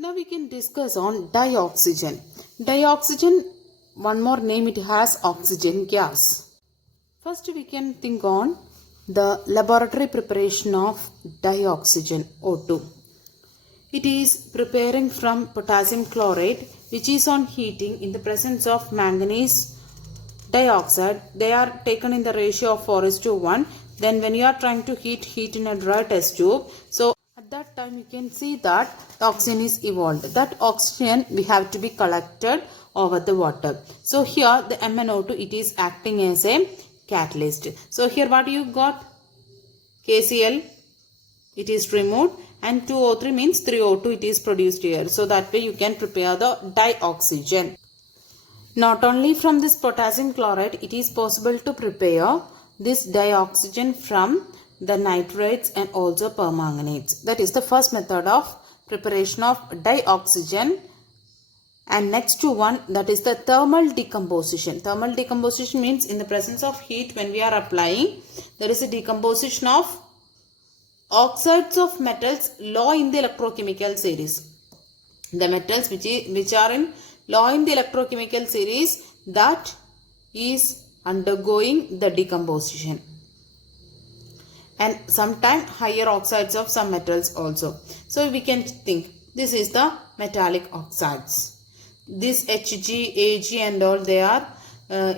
Now we can discuss on dioxygen. Dioxygen, one more name it has, oxygen gas. First we can think on the laboratory preparation of dioxygen O2. It is preparing from potassium chloride which is on heating in the presence of manganese dioxide. They are taken in the ratio of 4:1. Then when you are trying to heat in a dry test tube. So at that time you can see that the oxygen is evolved. That oxygen we have to be collected over the water. So here the MnO2 it is acting as a catalyst. So here what you got? KCl it is removed and 2O3 means 3O2 it is produced here. So that way you can prepare the dioxygen. Not only from this potassium chloride, it is possible to prepare this dioxygen from the nitrates and also permanganates. That is the first method of preparation of dioxygen. And next to one, that is the thermal decomposition. Thermal decomposition means in the presence of heat when we are applying, there is a decomposition of oxides of metals low in the electrochemical series. The metals which are in low in the electrochemical series, that is undergoing the decomposition, and sometimes higher oxides of some metals also. So we can think this is the metallic oxides. This Hg, Ag and all, they are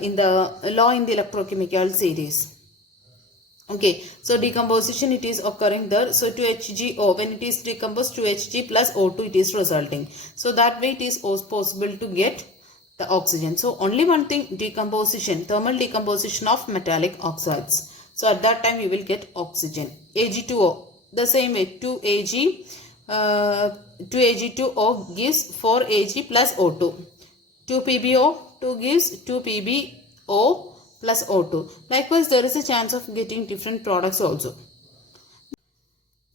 in the low in the electrochemical series. Okay, so decomposition it is occurring there. So 2HgO, when it is decomposed, 2Hg plus O2 it is resulting. So that way it is possible to get the oxygen. So only one thing, decomposition, thermal decomposition of metallic oxides. So at that time you will get oxygen. Ag2O, the same way, 2Ag2O gives 4Ag plus O2. 2PbO2 gives 2PbO plus O2. Likewise, there is a chance of getting different products also.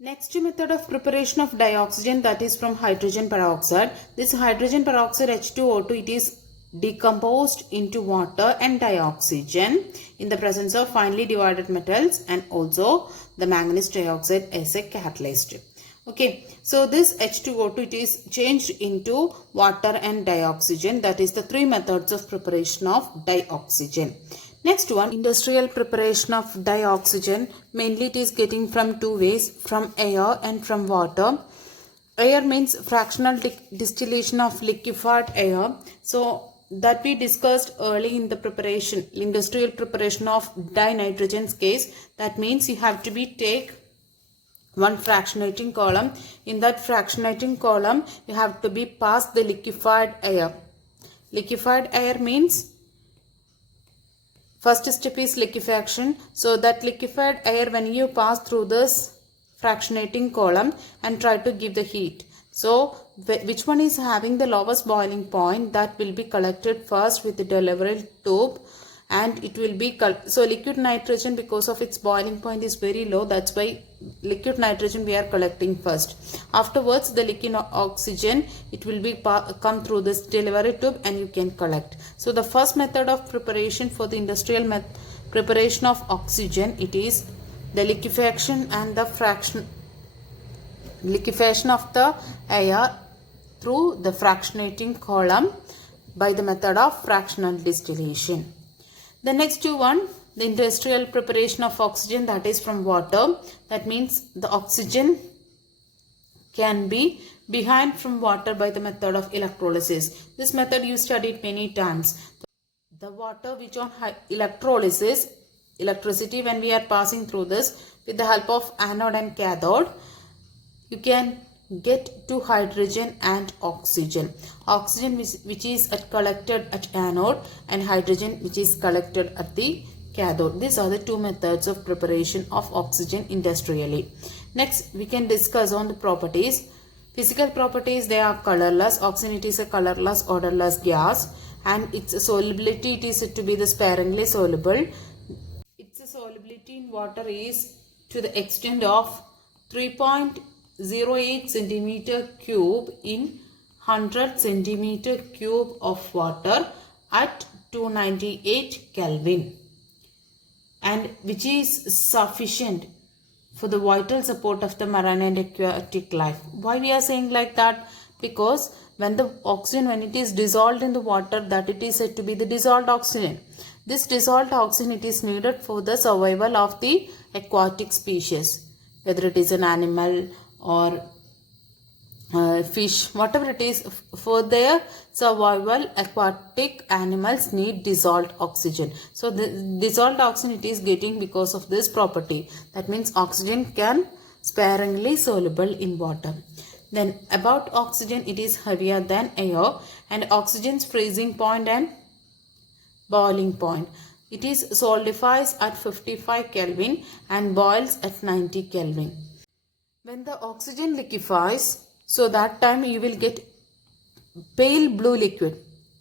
Next method of preparation of dioxygen, that is from hydrogen peroxide. This hydrogen peroxide H2O2 it is decomposed into water and dioxygen in the presence of finely divided metals and also the manganese dioxide as a catalyst. Okay, so this H2O2 it is changed into water and dioxygen. That is the three methods of preparation of dioxygen. Next one, industrial preparation of dioxygen. Mainly it is getting from two ways, from air and from water. Air means fractional distillation of liquefied air. So that we discussed early in the preparation, industrial preparation of dinitrogen's case. That means you have to be take one fractionating column. In that fractionating column, you have to be pass the liquefied air. Liquefied air means first step is liquefaction. So that liquefied air, when you pass through this fractionating column and try to give the heat. So which one is having the lowest boiling point, that will be collected first with the delivery tube, and it will be so liquid nitrogen, because of its boiling point is very low, that's why liquid nitrogen we are collecting first. Afterwards the liquid oxygen, it will be come through this delivery tube and you can collect. So the first method of preparation for the industrial preparation of oxygen, it is the liquefaction and the liquefaction of the air through the fractionating column by the method of fractional distillation. The next one, the industrial preparation of oxygen, that is from water. That means the oxygen can be behind from water by the method of electrolysis. This method you studied many times. The water which on electrolysis, electricity when we are passing through this with the help of anode and cathode, you can get to hydrogen and oxygen. Oxygen which is collected at anode and hydrogen which is collected at the cathode. These are the two methods of preparation of oxygen industrially. Next we can discuss on the properties. Physical properties, they are colorless. Oxygen it is a colorless, odorless gas, and its solubility it is said to be the sparingly soluble. Its solubility in water is to the extent of 3.08 centimeter cube in 100 centimeter cube of water at 298 Kelvin, and which is sufficient for the vital support of the marine and aquatic life. Why we are saying like that? Because when the oxygen, when it is dissolved in the water, that it is said to be the dissolved oxygen. This dissolved oxygen, it is needed for the survival of the aquatic species, whether it is an animal or fish, whatever it is. For their survival, aquatic animals need dissolved oxygen. So the dissolved oxygen, it is getting because of this property. That means oxygen can sparingly soluble in water. Then about oxygen, it is heavier than air, and oxygen's freezing point and boiling point. It is solidifies at 55 Kelvin and boils at 90 Kelvin. When the oxygen liquefies, so that time you will get pale blue liquid.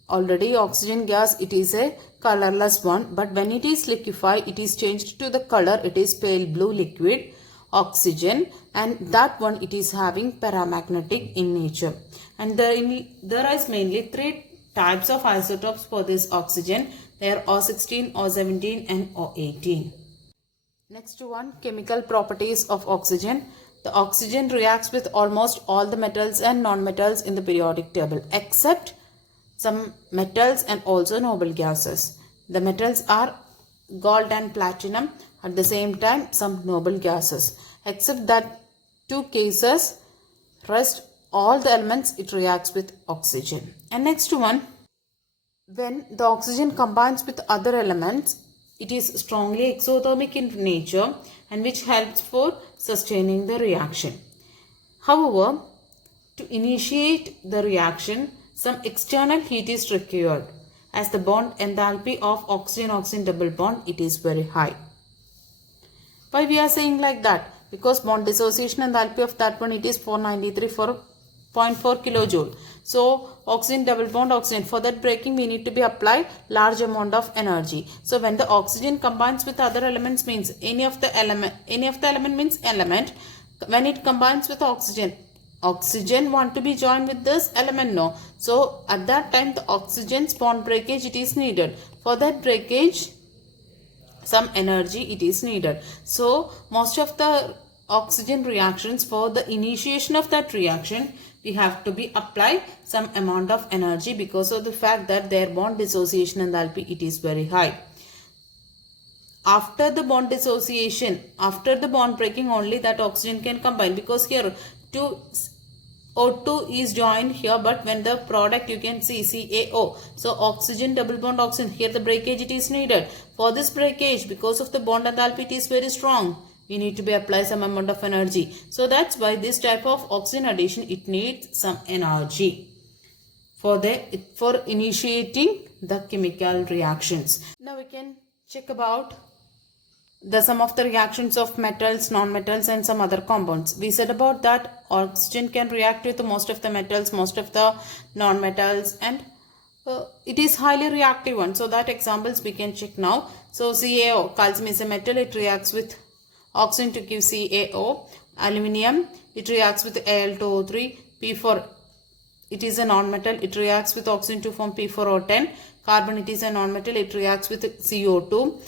Already oxygen gas, it is a colorless one, but when it is liquefied, it is changed to the color, it is pale blue liquid oxygen, and that one, it is having paramagnetic in nature. And there is mainly 3 types of isotopes for this oxygen. They are O16, O17 and O18. Next one, chemical properties of oxygen. The oxygen reacts with almost all the metals and non-metals in the periodic table, except some metals and also noble gases. The metals are gold and platinum. At the same time, some noble gases. Except that 2 cases, rest all the elements, it reacts with oxygen. And next one, when the oxygen combines with other elements, it is strongly exothermic in nature, and which helps for sustaining the reaction. However, to initiate the reaction, some external heat is required, as the bond enthalpy of oxygen-oxygen double bond, it is very high. Why we are saying like that? Because bond dissociation enthalpy of that one, it is 493.4 kilojoule. So oxygen double bond oxygen, for that breaking we need to be applied large amount of energy. So when the oxygen combines with other elements, means any of the element means element. When it combines with oxygen want to be joined with this element, no. So at that time the oxygen's bond breakage, it is needed. For that breakage, some energy it is needed. So most of the oxygen reactions, for the initiation of that reaction, we have to be apply some amount of energy, because of the fact that their bond dissociation enthalpy, it is very high. After the bond dissociation, after the bond breaking, only that oxygen can combine, because here O2 is joined here, but when the product you can see CaO. So oxygen double bond oxygen, here the breakage it is needed. For this breakage, because of the bond enthalpy it is very strong, we need to be apply some amount of energy. So that's why this type of oxygen addition, it needs some energy for initiating the chemical reactions. Now we can check about the sum of the reactions of metals, non-metals and some other compounds. We said about that oxygen can react with most of the metals, most of the non-metals, and it is highly reactive one. So that examples we can check now. So CaO, calcium is a metal, it reacts with oxygen to give CaO. Aluminium, it reacts with Al2O3. P4, it is a non-metal, it reacts with oxygen to form P4O10. Carbon, it is a non-metal, it reacts with CO2.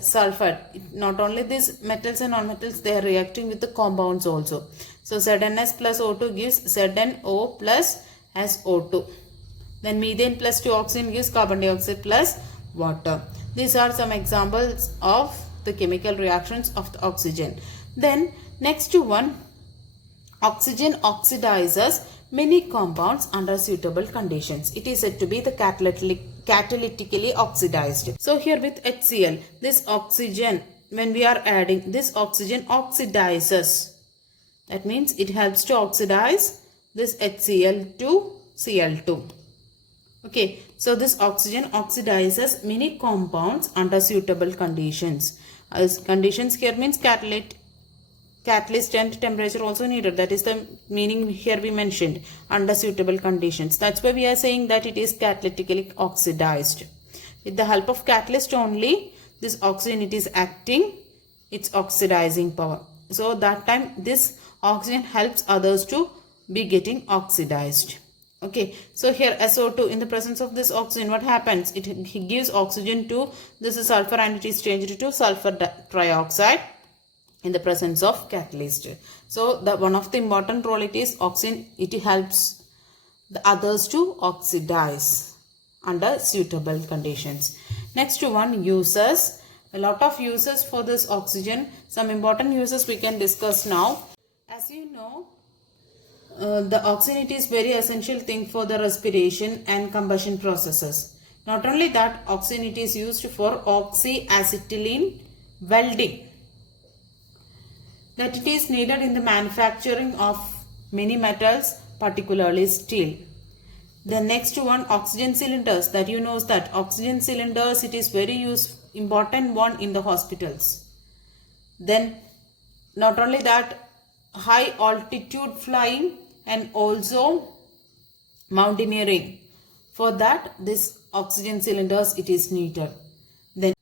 Sulfur, not only these metals and non-metals, they are reacting with the compounds also. So ZnS plus O2 gives ZnO plus SO2. Then methane plus 2 oxygen gives carbon dioxide plus water. These are some examples of the chemical reactions of the oxygen. Then next one, oxygen oxidizes many compounds under suitable conditions. It is said to be the catalytically oxidized. So here with HCl, this oxygen, when we are adding, this oxygen oxidizes. That means it helps to oxidize this HCl to Cl2. Okay, so this oxygen oxidizes many compounds under suitable conditions. As conditions here means catalyst and temperature also needed. That is the meaning here we mentioned, under suitable conditions. That's why we are saying that it is catalytically oxidized. With the help of catalyst only, this oxygen, it is acting its oxidizing power. So that time this oxygen helps others to be getting oxidized. Okay, so here SO2, in the presence of this oxygen, what happens? It gives oxygen to this sulfur and it is changed to sulfur trioxide. in the presence of catalyst. So the one of the important role it is oxygen, it helps the others to oxidize under suitable conditions. Next one, uses. A lot of uses for this oxygen. Some important uses we can discuss now. As you know, the oxygen it is very essential thing for the respiration and combustion processes. Not only that, oxygen it is used for oxyacetylene welding, that it is needed in the manufacturing of many metals, particularly steel. The next one, oxygen cylinders, that you know that oxygen cylinders it is very important one in the hospitals. Then not only that, high altitude flying and also mountaineering, for that this oxygen cylinders it is needed. Then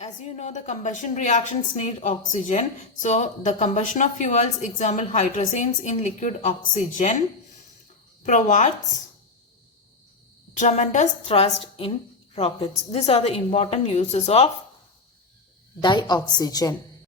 as you know, the combustion reactions need oxygen. So the combustion of fuels, example hydrogens in liquid oxygen, provides tremendous thrust in rockets. These are the important uses of dioxygen.